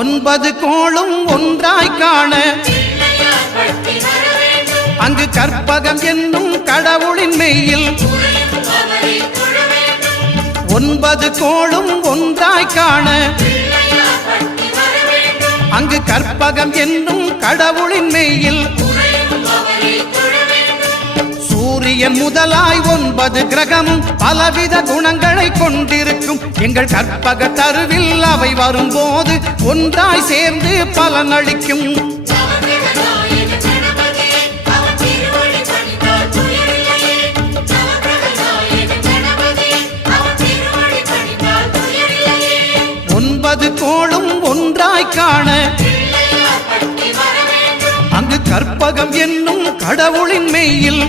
9 கோளும் ஒன்றாய் காண அங்கு கற்பகம் என்னும் கடவுளின் மெய்யில் 9 கோளும் ஒன்றாய் காண அங்கு கற்பகம் என்னும் கடவுளின் மெய்யில் சூரியன் முதலாய் 9 கிரகமும் பலவித குணங்களை கொண்டிருக்கும் எங்கள் கற்பக தருவில் அவை வரும்போது ஒன்றாய் சேர்ந்து பலனளிக்கும். கோளும் ஒன்றாய் காண அங்கு கற்பகம் என்னும் கடவுளின் மெய்யில்